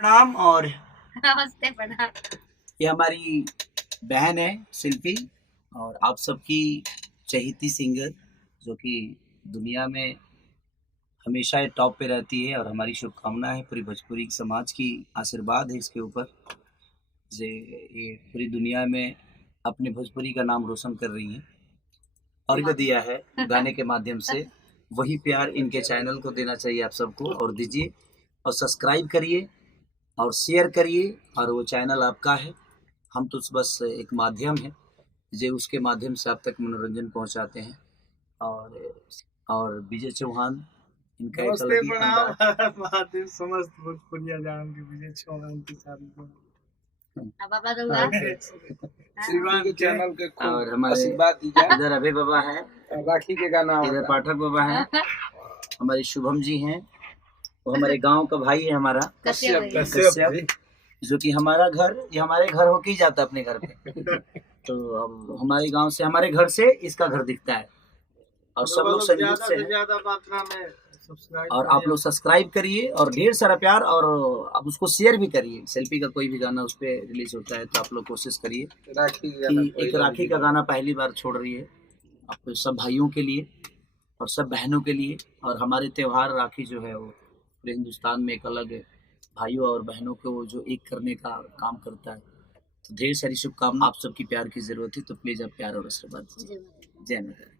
प्रणाम। और नमस्ते प्रणाम। ये हमारी बहन है शिल्पी, और आप सबकी चहेती सिंगर, जो कि दुनिया में हमेशा टॉप पे रहती है। और हमारी शुभकामना है, पूरी भोजपुरी समाज की आशीर्वाद है इसके ऊपर, जे ये पूरी दुनिया में अपने भोजपुरी का नाम रोशन कर रही हैं। और भी दिया है गाने के माध्यम से, वही प्यार इनके चैनल को देना चाहिए आप सबको, और दीजिए और सब्सक्राइब करिए और शेयर करिए। और वो चैनल आपका है, हम तो बस एक माध्यम है जो उसके माध्यम से आप तक मनोरंजन पहुंचाते हैं। और विजय चौहान, इनका एक अलग ही अंदाज। महादेव समस्त भोजपुरिया जान के विजय चौहान के साथ बाबा दूंगा श्रीमान के चैनल के और हमारे आशीर्वाद दीजिए। इधर अभय बाबा है, राखी के गाना इधर पाठक बाबा है, हमारे शुभम जी हैं, वो हमारे गांव का भाई है हमारा कश्यप, जो कि हमारा घर, ये हमारे घर होके ही जाता है अपने घर पे। तो अब हमारे गांव से, हमारे घर से इसका घर दिखता है। और सब लोग संगीत से ज्यादा मात्रा में सब्सक्राइब, और आप लोग सब्सक्राइब करिए और ढेर सारा प्यार, और आप उसको शेयर भी करिए। सेल्फी का कोई भी गाना उस पर रिलीज होता है तो आप लोग कोशिश करिए कि एक राखी का गाना पहली बार छोड़ रही है, आप सब भाइयों के लिए और सब बहनों के लिए। और हमारे त्यौहार राखी जो है वो पूरे हिंदुस्तान में एक अलग भाइयों और बहनों को जो एक करने का काम करता है। तो ढेर सारी शुभकामना, आप सबकी प्यार की जरूरत है, तो प्लीज आप प्यार और आशीर्वाद दीजिए। जय माता दी।